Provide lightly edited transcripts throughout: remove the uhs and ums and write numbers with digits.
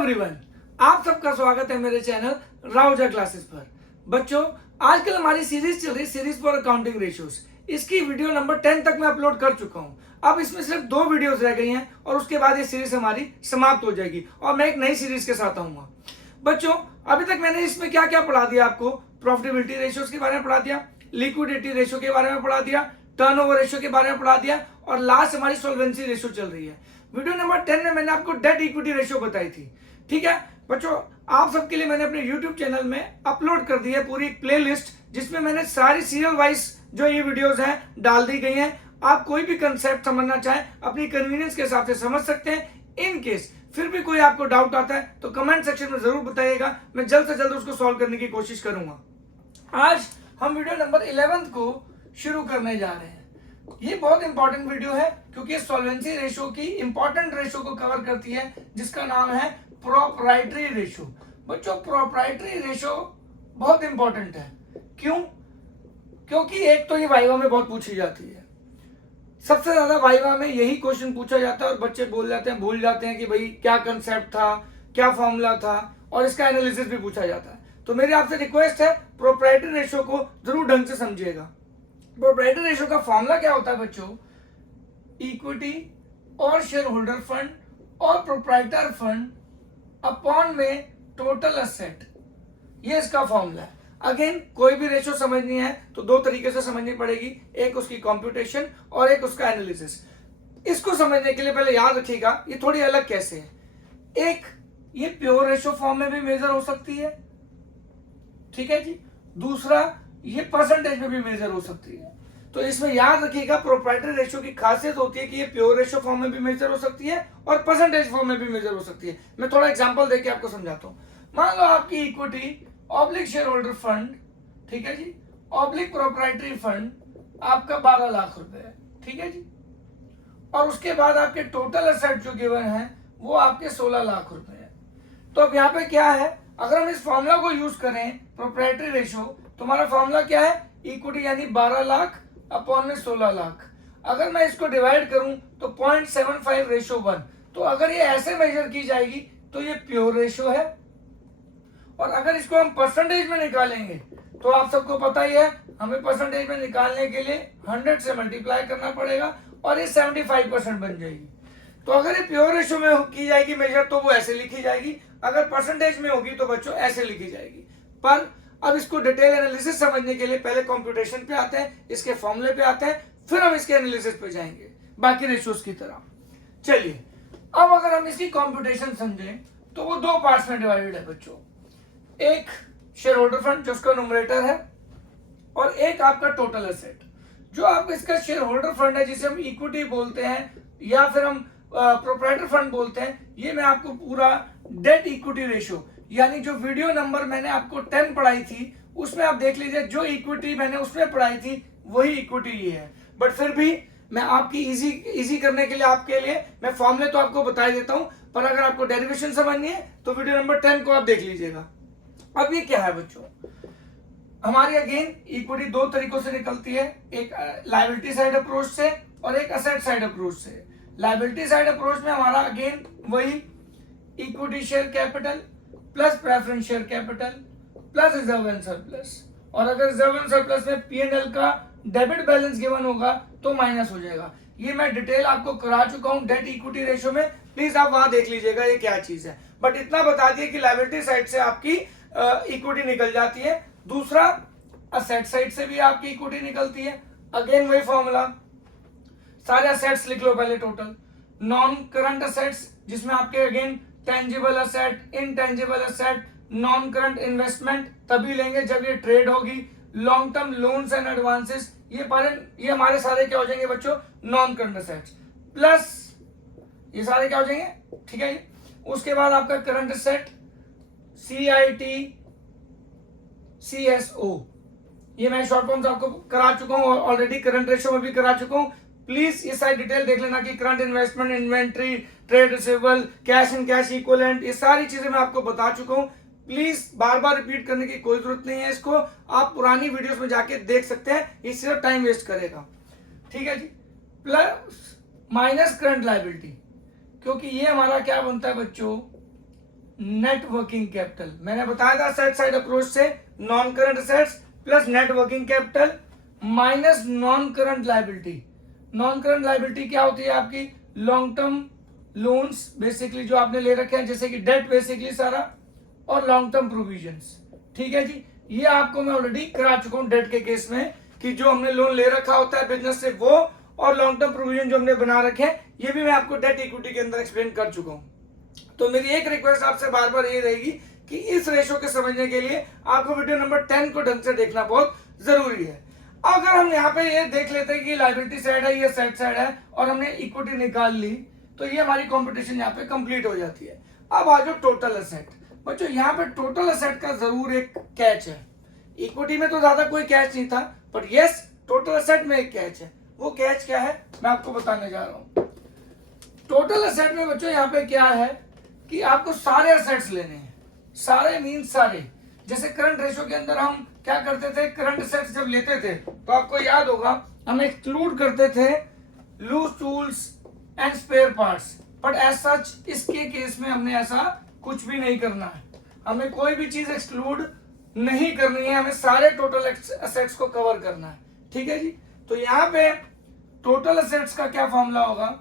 Everyone, आप सबका स्वागत है मेरे चैनल राहुजा क्लासेस पर। बच्चों, आजकल हमारी सीरीज चल रही है सीरीज फॉर अकाउंटिंग रेशियोज। इसकी वीडियो नंबर 10 तक मैं अपलोड कर चुका हूं। अब इसमें सिर्फ 2 वीडियोस रह गई हैं और उसके बाद ये सीरीज हमारी समाप्त हो जाएगी और मैं एक नई सीरीज के साथ आऊंगा। बच्चों, अभी तक मैंने इसमें क्या क्या पढ़ा दिया आपको? प्रॉफिटेबिलिटी रेशियोज के बारे में पढ़ा दिया, लिक्विडिटी रेशियो के बारे में पढ़ा दिया, टर्नओवर रेशियो के बारे में पढ़ा दिया और लास्ट हमारी सॉल्वेंसी रेशियो चल रही है। वीडियो नंबर 10 में मैंने आपको डेट इक्विटी रेशियो बताई थी। ठीक है बच्चों, आप सबके लिए मैंने अपने YouTube चैनल में अपलोड कर दी है पूरी प्लेलिस्ट, जिसमें मैंने सारी सीरियल वाइज जो ये वीडियोस हैं डाल दी गई हैं। आप कोई भी कंसेप्ट समझना चाहें अपनी कन्वीनियंस के हिसाब से समझ सकते हैं। इन केस फिर भी कोई आपको डाउट आता है तो कमेंट सेक्शन में जरूर बताइएगा, मैं जल्द से जल्द उसको सॉल्व करने की कोशिश करूंगा। आज हम वीडियो नंबर 11 को शुरू करने जा रहे हैं। ये बहुत इंपॉर्टेंट वीडियो है क्योंकि सॉल्वेंसी रेशियो की इंपॉर्टेंट रेशियो को कवर करती है, जिसका नाम है प्रोप्राइटरी रेशियो। बच्चों, प्रोप्राइटरी रेशियो बहुत इंपॉर्टेंट है। क्यों? क्योंकि एक तो ये वाइवा में बहुत पूछी जाती है। सबसे ज्यादा वाइवा में यही क्वेश्चन पूछा जाता है और बच्चे भूल जाते हैं कि भाई क्या कंसेप्ट था, क्या फॉर्मूला था, और इसका एनालिसिस भी पूछा जाता है। तो मेरी आपसे रिक्वेस्ट है, प्रोप्राइटरी रेशियो को जरूर ढंग से समझिएगा। प्रोप्राइटरी रेशियो का फॉर्मूला क्या होता है बच्चों? इक्विटी और शेयर होल्डर फंड और प्रोप्राइटर फंड अपॉन में टोटल एसेट, ये इसका फॉर्मूला है। अगेन, कोई भी रेशियो समझनी है तो 2 तरीके से समझनी पड़ेगी, एक उसकी कंप्यूटेशन और एक उसका एनालिसिस। इसको समझने के लिए पहले याद रखिएगा ये थोड़ी अलग कैसे है। एक, ये प्योर रेशियो फॉर्म में भी मेजर हो सकती है, ठीक है जी। दूसरा, ये परसेंटेज में भी मेजर हो सकती है। तो इसमें याद रखिएगा प्रोप्राइटरी रेशियो की खासियत होती है कि ये प्योर रेशियो फॉर्म में भी मेजर हो सकती है और परसेंटेज फॉर्म में भी मेजर हो सकती है। मैं थोड़ा एग्जांपल देके आपको समझाता हूं। मान लो आपकी equity oblique share holder fund, ठीक है जी, ऑब्लिक प्रोप्राइटरी फंड आपका 12 लाख रुपए है, ठीक है जी। और उसके बाद आपके टोटल एसेट जो गिवन है वो आपके 16 लाख रुपए है। तो अब यहाँ पे क्या है, अगर हम इस फॉर्मूला को यूज करें प्रोप्राइटरी रेशियो, तो हमारा फॉर्मूला क्या है? इक्विटी यानी 12 लाख अपॉन में 16 लाख। अगर मैं इसको डिवाइड करूं तो 0.75:1। तो अगर ये ऐसे मेजर की जाएगी तो ये प्योर रेशियो है। और अगर इसको हम परसेंटेज में निकालेंगे तो आप सबको पता ही है, हमें परसेंटेज में निकालने के लिए 100 से मल्टीप्लाई करना पड़ेगा और ये 75% बन जाएगी। तो अगर ये प्योर रेशियो में की जाएगी मेजर तो वो ऐसे लिखी जाएगी, अगर परसेंटेज में होगी तो बच्चों ऐसे लिखी जाएगी। पर अब इसको डिटेल एनालिसिस समझने के लिए पहले कंप्यूटेशन पे आते हैं, इसके फॉर्मूले पे आते हैं, फिर हम इसके एनालिसिस पे जाएंगे बाकी रेशियोज की तरह। चलिए, अब अगर हम इसकी कंप्यूटेशन समझें तो वो 2 पार्ट्स में डिवाइडेड है बच्चों। एक शेयर होल्डर फंड जो उसका न्यूमरेटर है, और एक आपका टोटल एसेट जो आपका इसका शेयर होल्डर फंड है, जिसे हम इक्विटी बोलते हैं या फिर हम प्रोप्राइटर फंड बोलते हैं। ये मैं आपको पूरा डेट इक्विटी रेशियो, यानी जो वीडियो नंबर मैंने आपको 10 पढ़ाई थी उसमें आप देख लीजिए, जो इक्विटी मैंने उसमें पढ़ाई थी वही इक्विटी ये है। बट फिर भी मैं आपकी इजी करने के लिए आपके लिए मैं फॉर्मूले तो आपको बता ही देता हूं, पर अगर आपको डेरिवेशन समझनी है तो वीडियो नंबर 10 को आप देख लीजिएगा। अब ये क्या है बच्चों? हमारी अगेन इक्विटी 2 तरीकों से निकलती है, एक लायबिलिटी साइड अप्रोच से और एक असेट साइड अप्रोच से। लायबिलिटी साइड अप्रोच में हमारा अगेन वही equity share capital plus preference share capital plus reserve and surplus, और अगर रिजर्व एंड सरप्लस में P&L का डेबिट बैलेंस गिवन होगा तो माइनस हो जाएगा। ये मैं डिटेल आपको करा चुका हूं डेट इक्विटी रेशियो में, प्लीज आप वहां देख लीजिएगा ये क्या चीज है। बट इतना बता दिए कि लायबिलिटी साइड से आपकी इक्विटी निकल जाती है, दूसरा असेट साइड से भी आपकी इक्विटी निकलती है। अगेन वही फॉर्मूला, सारे असेट्स लिख लो पहले टोटल। नॉन करंट असेट्स जिसमें आपके again tangible asset, intangible asset, non current investment तभी लेंगे जब ये ट्रेड होगी। Long term loans and advances, ये हमारे सारे क्या हो जाएंगे बच्चों? नॉन करंट असेट्स, प्लस ये सारे क्या हो जाएंगे, ठीक है। उसके बाद आपका करंट असेट CIT CSO, ये मैं शॉर्ट फॉर्म्स आपको करा चुका हूं ऑलरेडी, करंट रेशियो में भी करा चुका हूं। प्लीज ये सारी डिटेल देख लेना कि current investment, inventory, trade receivable, cash and cash equivalent, ये सारी चीजें मैं आपको बता चुका हूं। प्लीज बार बार रिपीट करने की कोई जरूरत नहीं है, इसको आप पुरानी वीडियोस में जाके देख सकते हैं, ये सिर्फ टाइम वेस्ट करेगा, ठीक है जी। प्लस माइनस करंट लायबिलिटी, क्योंकि ये हमारा क्या बनता है बच्चों? Net working capital. मैंने बताया था सेट साइड अप्रोच से non current assets plus net working capital minus non current liability. Non current liability क्या होती है आपकी? लॉन्ग टर्म लोन्स बेसिकली जो आपने ले रखे हैं, जैसे कि डेट बेसिकली सारा, और लॉन्ग टर्म प्रोविजंस। ठीक है जी, ये आपको मैं ऑलरेडी करा चुका हूं डेट के केस में कि जो हमने लोन ले रखा होता है बिजनेस से वो, और लॉन्ग टर्म प्रोविजन जो हमने बना रखे हैं, ये भी मैं आपको डेट इक्विटी के अंदर एक्सप्लेन कर चुका हूं। तो मेरी एक रिक्वेस्ट आपसे बार बार ये रहेगी कि इस रेशो के समझने के लिए आपको वीडियो नंबर 10 को ढंग से देखना बहुत जरूरी है। अगर हम यहाँ पे ये देख लेते हैं कि लायबिलिटी साइड है, ये सेट साइड है, और हमने इक्विटी निकाल ली, तो ये हमारी कंपटीशन यहाँ पे कंप्लीट हो जाती है। अब आ जाओ टोटल असेट। बच्चों यहाँ पे टोटल असेट का जरूर एक कैच है। इक्विटी में तो ज्यादा कोई कैच नहीं था, बट यस टोटल असेट में एक कैच है। वो कैच क्या है मैं आपको बताने जा रहा हूं। टोटल असेट में बच्चों यहाँ पे क्या है कि आपको सारे असेट्स लेने हैं। सारे मीन सारे। जैसे करंट रेशो के अंदर हम क्या करते थे, करंट असेट्स जब लेते थे तो आपको याद होगा हम एक्सक्लूड करते थे loose tools and spare parts, but as such इसके केस में हमने ऐसा कुछ भी नहीं करना है। हमें कोई भी चीज एक्सक्लूड नहीं करनी है, हमें सारे टोटल असेट्स को कवर करना है। ठीक है जी, तो यहाँ पे टोटल असेट्स का क्या फॉर्मूला होगा?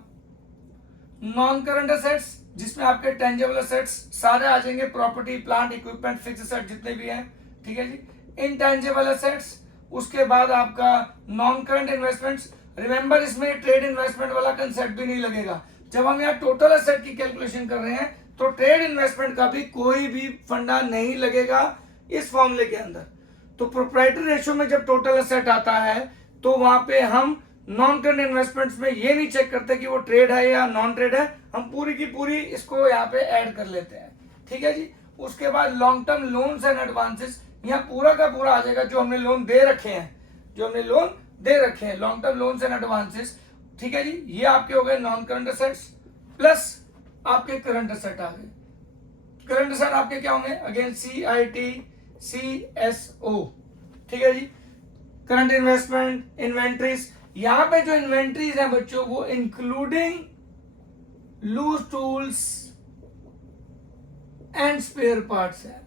नॉन करंट असेट्स, जिसमें आपके टेंजेबल असेट्स सारे आ जाएंगे, property plant equipment fix asset जितने भी हैं। ठीक है जी, इनटेंजेबल असेट्स, उसके बाद आपका नॉन करंट इन्वेस्टमेंट्स। रिमेंबर इसमें ट्रेड इन्वेस्टमेंट वाला कंसेप्ट भी नहीं लगेगा। जब हम यहाँ टोटल असेट की कैलकुलेशन कर रहे हैं तो ट्रेड इन्वेस्टमेंट का भी कोई भी फंडा नहीं लगेगा इस फॉर्मूले के अंदर। तो प्रोप्राइटरी रेशियो में जब टोटल असेट आता है तो वहां पे हम नॉन करंट इन्वेस्टमेंट्स में ये नहीं चेक करते कि वो ट्रेड है या नॉन ट्रेड है, हम पूरी की पूरी इसको यहाँ पे ऐड कर लेते हैं। ठीक है जी, उसके बाद long term loans and advances, यहाँ पूरा का पूरा आ जाएगा जो हमने लोन दे रखे हैं, जो हमने लोन दे रखे हैं, long term loans and advances. ठीक है जी, ये आपके हो गए नॉन करंट असेट्स प्लस आपके करंट असेट आ गए। करंट असेट आपके क्या होंगे? Again CITCSO। ठीक है जी, करंट इन्वेस्टमेंट, इन्वेंट्रीज। यहां पे जो इन्वेंट्रीज हैं बच्चों वो including loose tools and spare parts है।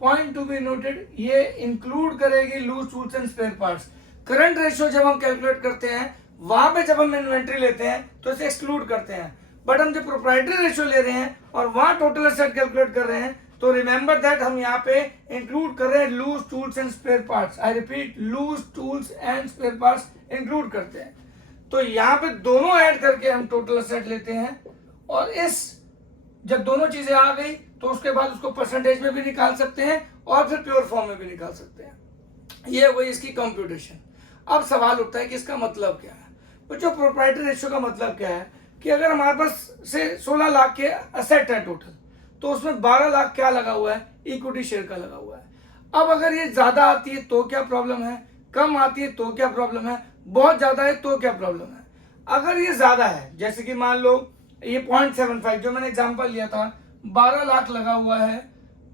पॉइंट टू बी नोटेड, ये इंक्लूड करेगी loose tools and spare parts. Current ratio जब हम कैलकुलेट करते हैं वहां पे जब हम इन्वेंट्री लेते हैं तो इसे एक्सक्लूड करते हैं, बट हम जब प्रोप्राइटरी रेशियो ले रहे हैं और वहां टोटल असेट कैलकुलेट कर रहे हैं तो रिमेंबर दैट हम यहाँ पे इंक्लूड कर रहे हैं loose tools and spare parts. I repeat, loose tools and spare parts include करते हैं। तो यहाँ पे दोनों ऐड करके हम टोटल असेट लेते हैं, और इस जब दोनों चीजें आ गई तो उसके बाद उसको परसेंटेज में भी निकाल सकते हैं और फिर प्योर फॉर्म में भी निकाल सकते हैं। ये हुई इसकी कंप्यूटेशन। अब सवाल उठता है कि इसका मतलब क्या है। तो जो प्रोप्राइटरी रेशियो का मतलब क्या है कि अगर हमारे पास से 16 लाख के असेट है टोटल, तो उसमें 12 लाख क्या लगा हुआ है? इक्विटी शेयर का लगा हुआ है। अब अगर ये ज्यादा आती है तो क्या प्रॉब्लम है, कम आती है तो क्या प्रॉब्लम है, बहुत ज्यादा है तो क्या प्रॉब्लम है? अगर ये ज्यादा है, जैसे कि मान लो ये 0.75 जो मैंने एग्जांपल लिया था, 12 लाख लगा हुआ है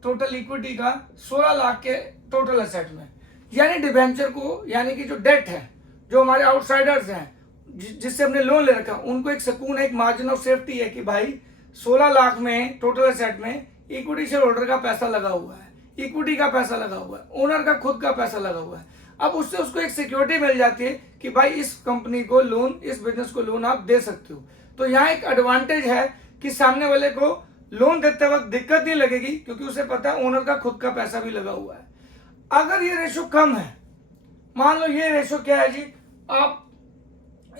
टोटल इक्विटी का 16 लाख के टोटल असेट में, यानी डिबेंचर को, यानी कि जो डेट है, जो हमारे आउटसाइडर्स हैं जिससे हमने लोन ले रखा, उनको एक सुकून है, एक मार्जिन ऑफ सेफ्टी है कि भाई 16 लाख में टोटल असेट में इक्विटी शेयर होल्डर का पैसा लगा हुआ है, इक्विटी का पैसा लगा हुआ है, ओनर का खुद का पैसा लगा हुआ है। अब उससे उसको एक सिक्योरिटी मिल जाती है कि भाई इस कंपनी को लोन, इस बिजनेस को लोन आप दे सकते हो। तो यहाँ एक एडवांटेज है कि सामने वाले को लोन देते वक्त दिक्कत नहीं लगेगी, क्योंकि उसे पता है ओनर का खुद का पैसा भी लगा हुआ है। अगर ये रेशो कम है, मान लो ये रेशो क्या है जी, आप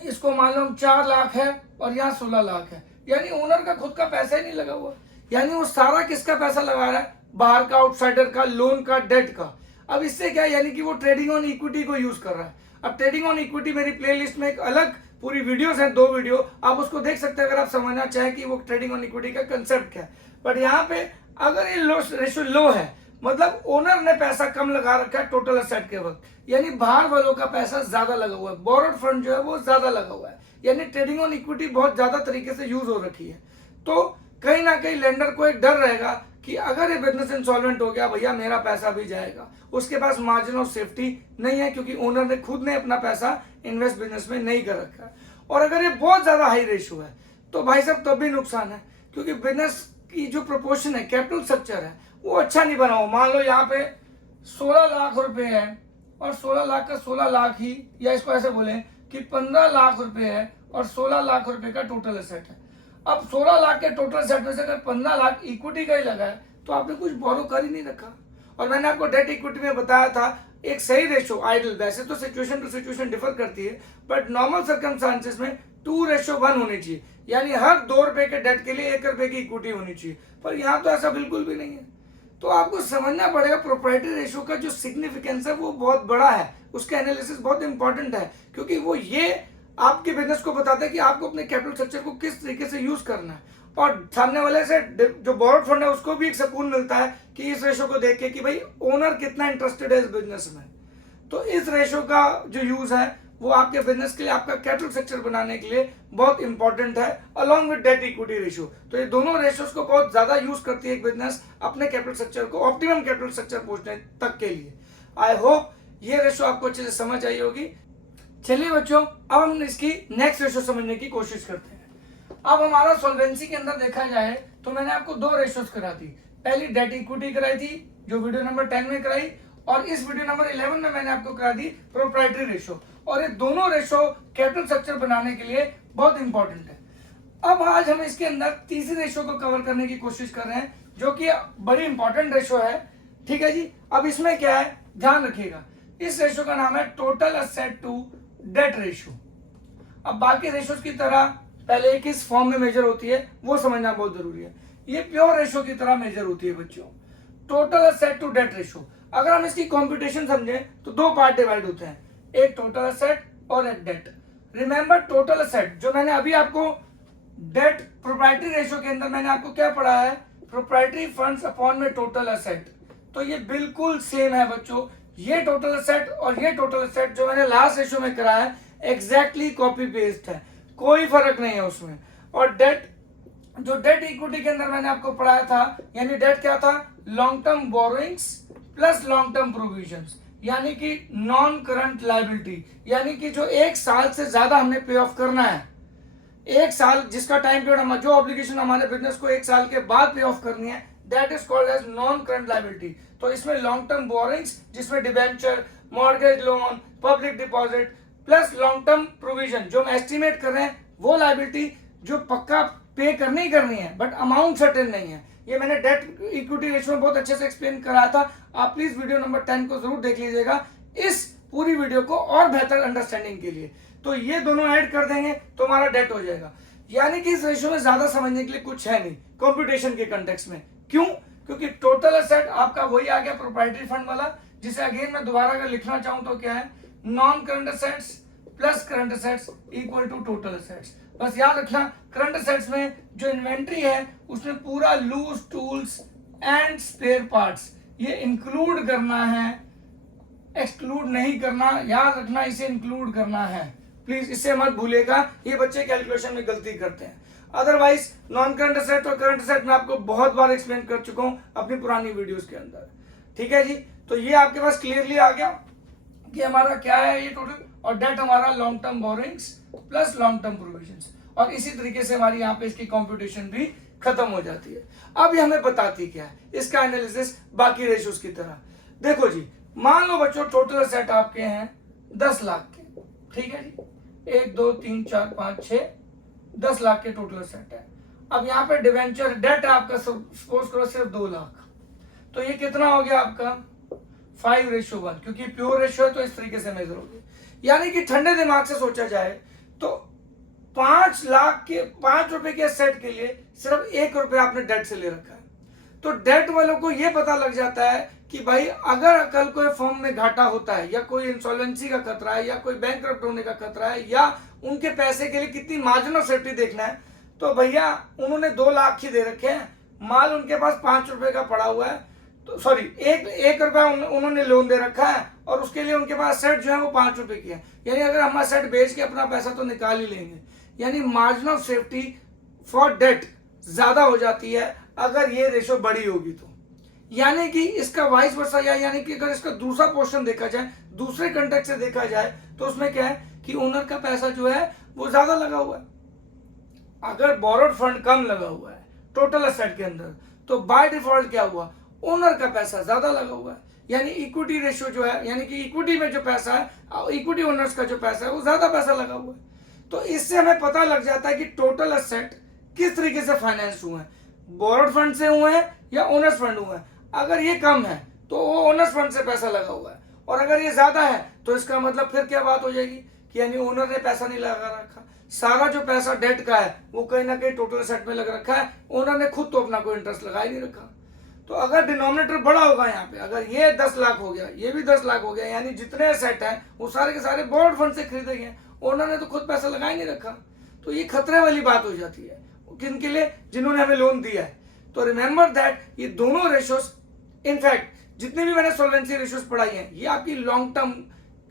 इसको मान लो 4 लाख है और यहाँ 16 लाख है, यानी ओनर का खुद का पैसा ही नहीं लगा हुआ, यानी वो सारा किसका पैसा लगा रहा है? बाहर का, आउटसाइडर का, लोन का, डेट का। अब इससे क्या, यानी कि वो ट्रेडिंग ऑन इक्विटी को यूज कर रहा है। अब ट्रेडिंग ऑन इक्विटी मेरी प्लेलिस्ट में एक अलग पूरी वीडियोस हैं, 2 वीडियो, आप उसको देख सकते हैं अगर आप समझना चाहें कि वो ट्रेडिंग ऑन इक्विटी का कंसेप्ट क्या है। बट यहाँ पे अगर ये रेशियो लो है, मतलब ओनर ने पैसा कम लगा रखा है टोटल असेट के वक्त, यानी बाहर वालों का पैसा ज्यादा लगा हुआ है, बोरोड फंड जो है वो ज्यादा लगा हुआ है, यानी ट्रेडिंग ऑन इक्विटी बहुत ज्यादा तरीके से यूज हो रखी है। तो कहीं ना कहीं लेंडर को एक डर रहेगा कि अगर ये बिजनेस इंसॉल्वेंट हो गया, भैया मेरा पैसा भी जाएगा। उसके पास मार्जिन ऑफ सेफ्टी नहीं है, क्योंकि ओनर ने खुद ने अपना पैसा इन्वेस्ट बिजनेस में नहीं कर रखा है। और अगर ये बहुत ज्यादा हाई रेशियो है तो भाई साहब तब भी नुकसान है, क्योंकि बिजनेस की जो प्रोपोर्शन है, कैपिटल स्ट्रक्चर है, वो अच्छा नहीं बना हो। मान लो यहाँ पे 16 लाख रुपए है और 16 लाख का 16 लाख ही, या इसको ऐसे बोलें कि 15 लाख रुपए है और 16 लाख रुपए का टोटल एसेट है। अब 16 लाख के टोटल एसेट में से अगर 15 लाख इक्विटी का ही लगा है तो आपने कुछ बोरो कर ही नहीं रखा। और मैंने आपको डेट इक्विटी में बताया था एक सही रेशो आइडल, वैसे तो सिचुएशन टू सिचुएशन डिफर करती है, बट नॉर्मल सर्कमस्टांसेस में 2:1 होनी चाहिए, यानी हर 2 रुपए के डेट के लिए 1 रुपए की इक्विटी होनी चाहिए। पर यहाँ तो ऐसा बिल्कुल भी नहीं है। तो आपको समझना पड़ेगा प्रोप्राइटरी रेशो का जो सिग्निफिकेंस है वो बहुत बड़ा है, उसका एनालिसिस बहुत इंपॉर्टेंट है, क्योंकि वो ये आपके बिजनेस को बताता है कि आपको अपने कैपिटल स्ट्रक्चर को किस तरीके से यूज करना है। और सामने वाले से जो बोर्ड फंड है उसको भी एक सुकून मिलता है कि इस रेशो को देख के कि भाई ओनर कितना इंटरेस्टेड है इस बिजनेस में। तो इस रेशो का जो यूज है वो आपके बिजनेस के लिए, आपका कैपिटल स्ट्रक्चर बनाने के लिए बहुत इंपॉर्टेंट है, along with debt equity ratio. तो ये दोनों रेशोस को बहुत ज्यादा यूज करती है एक बिजनेस अपने कैपिटल स्ट्रक्चर को ऑप्टिमम कैपिटल स्ट्रक्चर पहुंचने तक के लिए। आई होप ये रेशो आपको अच्छे से समझ आई होगी। चलिए बच्चों, अब हम इसकी नेक्स्ट रेशो समझने की कोशिश करते हैं। अब हमारा सॉल्वेंसी के अंदर देखा जाए तो मैंने आपको 2 रेशोस करा दी। पहली डेट इक्विटी कराई थी जो वीडियो नंबर 10 में कराई, और इस वीडियो नंबर 11 में मैंने आपको करा दी प्रोप्राइटरी रेशो। और ये दोनों रेशो कैपिटल स्ट्रक्चर बनाने के लिए बहुत इंपॉर्टेंट है। अब आज हम इसके अंदर तीसरी रेशो को कवर करने की कोशिश कर रहे हैं जो कि बड़ी इंपॉर्टेंट रेशो है। ठीक है जी। अब इसमें क्या है, ध्यान रखिएगा, इस रेशो का नाम है total asset to debt ratio. अब बाकी रेशोस की तरह पहले किस फॉर्म में मेजर होती है वो समझना बहुत जरूरी है। ये प्योर रेशो की तरह मेजर होती है बच्चों, total asset to debt ratio. अगर हम इसकी कंप्यूटेशन समझें तो 2 पार्ट डिवाइड होते हैं, एक टोटल एसेट और एक डेट। रिमेंबर टोटल एसेट जो मैंने अभी आपको डेट प्रोप्राइटरी रेशो के अंदर मैंने आपको क्या पढ़ा है, प्रोप्राइटरी फंड्स अपॉन में टोटल एसेट। तो ये बिल्कुल सेम है बच्चों, ये टोटल एसेट और ये टोटल एसेट जो मैंने लास्ट रेशो में करा है एग्जैक्टली कॉपी पेस्ट है, कोई फर्क नहीं है उसमें। और डेट, जो डेट इक्विटी के अंदर मैंने आपको पढ़ाया था, यानी डेट क्या था, long term borrowings plus long term provisions, यानी कि नॉन करंट लायबिलिटी, यानी कि जो 1 साल से ज्यादा हमने पे ऑफ करना है, 1 साल जिसका टाइम पीरियड, हम जो ऑब्लिगेशन हमारे बिजनेस को 1 साल के बाद पे ऑफ करनी है, that is called as non current liability. तो इसमें लॉन्ग टर्म बोरोइंग्स जिसमें debenture, mortgage loan, public deposit plus long term provision जो हम एस्टिमेट कर रहे हैं, वो लायबिलिटी जो पक्का पे करनी ही करनी है बट अमाउंट सर्टेन नहीं है। ये मैंने डेट इक्विटी रेशो में बहुत अच्छे से एक्सप्लेन कराया था, आप प्लीज वीडियो नंबर 10 को जरूर देख लीजिएगा इस पूरी वीडियो को और बेहतर अंडरस्टैंडिंग के लिए। तो ये दोनों ऐड कर देंगे तो हमारा डेट हो जाएगा। यानी कि इस रेशो में ज्यादा समझने के लिए कुछ है नहीं कंप्यूटेशन के कंटेक्स्ट में। क्यों? क्योंकि टोटल एसेट आपका वही आ गया प्रोप्राइटरी फंड वाला, जिसे अगेन मैं दोबारा अगर लिखना चाहूं तो क्या है, non current assets plus current assets equal to total assets. बस याद रखना करंट एसेट्स में जो इन्वेंट्री है उसमें पूरा loose tools and spare parts ये इंक्लूड करना है, एक्सक्लूड नहीं करना, याद रखना इसे इंक्लूड करना है। प्लीज इसे मत भूलिएगा, ये बच्चे कैलकुलेशन में गलती करते हैं। अदरवाइज नॉन करंट एसेट और करंट एसेट में आपको बहुत बार एक्सप्लेन कर चुका हूं अपनी पुरानी वीडियोस के अंदर। ठीक है जी। तो ये आपके पास क्लियरली आ गया कि हमारा क्या है ये टोटल, और डेट हमारा long term borrowings plus long term provisions. और इसी तरीके से हमारी यहाँ पे इसकी कंप्यूटेशन भी खत्म हो जाती है। अब ये हमें बताती क्या है, इसका एनालिसिस बाकी रेशियोज की तरह। देखो जी, मान लो बच्चों टोटल एसेट आपके हैं 10 लाख के, ठीक है जी, 1 2 3 4 5 6 10 लाख के टोटल एसेट है। अब यहाँ पे डिवेंचर डेट आपका सपोज करो सिर्फ 2 लाख, तो ये कितना हो गया आपका 5:1, क्योंकि प्योर रेशियो है तो इस तरीके से मेजर होगी। यानी कि ठंडे दिमाग से सोचा जाए तो 5 लाख के 5 रुपए के सेट के लिए सिर्फ 1 रुपया आपने डेट से ले रखा है। तो डेट वालों को यह पता लग जाता है कि भाई अगर कल कोई फर्म में घाटा होता है या कोई इंसॉल्वेंसी का खतरा है या कोई बैंकरप्ट होने का खतरा है या उनके पैसे के लिए कितनी मार्जिन ऑफ सेफ्टी देखना है, तो भैया उन्होंने 2 लाख ही दे रखे हैं, माल उनके पास 5 रुपए का पड़ा हुआ है, तो सॉरी 1 रुपया उन्होंने लोन दे रखा है और उसके लिए उनके पास सेट जो है वो 5 रुपए की है। यानी अगर हम सेट बेच के अपना पैसा तो निकाल ही लेंगे। यानी margin of safety for debt ज्यादा हो जाती है अगर ये रेशो बड़ी होगी तो। यानी कि इसका वाइस वर्सा, यानी कि अगर इसका दूसरा पोर्शन देखा जाए, दूसरे कंटेक्स्ट से देखा जाए, तो उसमें क्या है कि ओनर का पैसा जो है वो ज्यादा लगा हुआ है। अगर बोरोड फंड कम लगा हुआ है टोटल असेट के अंदर, तो बाय डिफॉल्ट क्या हुआ, ओनर का पैसा ज्यादा लगा हुआ है, यानी इक्विटी रेशियो जो है, यानी कि इक्विटी में जो पैसा है, इक्विटी ओनर्स का जो पैसा है वो ज्यादा पैसा लगा हुआ है। तो इससे हमें पता लग जाता है कि टोटल असेट किस तरीके से फाइनेंस हुए हैं, बोरोड फंड से हुए हैं या ओनर्स फंड हुए हैं। अगर ये कम है तो वो ओनर्स फंड से पैसा लगा हुआ है, और अगर ये ज्यादा है तो इसका मतलब फिर क्या बात हो जाएगी कि यानी ओनर ने पैसा नहीं लगा रखा, सारा जो पैसा डेट का है वो कहीं ना कहीं टोटल असेट में लग रखा है, ओनर ने खुद तो अपना कोई इंटरेस्ट लगा ही नहीं रखा। तो अगर डिनोमिनेटर बड़ा होगा यहाँ पे, अगर ये 10 लाख हो गया, ये भी 10 लाख हो गया, यानी जितने एसेट हैं वो सारे के सारे बोर्ड फंड से खरीदे गए, ओनर ने तो खुद पैसा लगा ही नहीं रखा। तो ये खतरे वाली बात हो जाती है किनके लिए, जिन्होंने हमें लोन दिया है। तो रिमेंबर दैट ये दोनों रेशियोज, इनफैक्ट जितने भी मैंने सॉल्वेंसी रेशियोज पढ़ाई हैं, ये आपकी लॉन्ग टर्म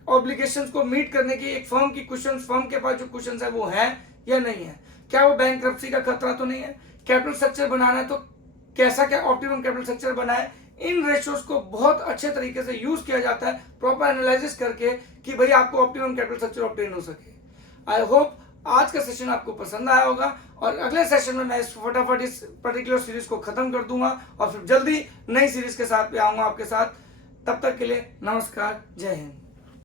ऑब्लिगेशंस को मीट करने की एक फर्म की क्वेश्चन, फर्म के पास जो क्वेश्चन है वो है या नहीं है, क्या वो बैंकरप्सी का खतरा तो नहीं है, कैपिटल स्ट्रक्चर बनाना है तो कैसा क्या ऑप्टिमम कैपिटल स्ट्रक्चर बनाए। इन रेशियोज को बहुत अच्छे तरीके से यूज किया जाता है प्रॉपर एनालिसिस करके कि भाई आपको ऑप्टिमम कैपिटल स्ट्रक्चर ऑब्टेन हो सके। आई होप आज का सेशन आपको पसंद आया होगा, और अगले सेशन में मैं फटाफट इस पर्टिकुलर सीरीज को खत्म कर दूंगा और फिर जल्दी नई सीरीज के साथ पे आऊंगा आपके साथ। तब तक के लिए नमस्कार, जय हिंद।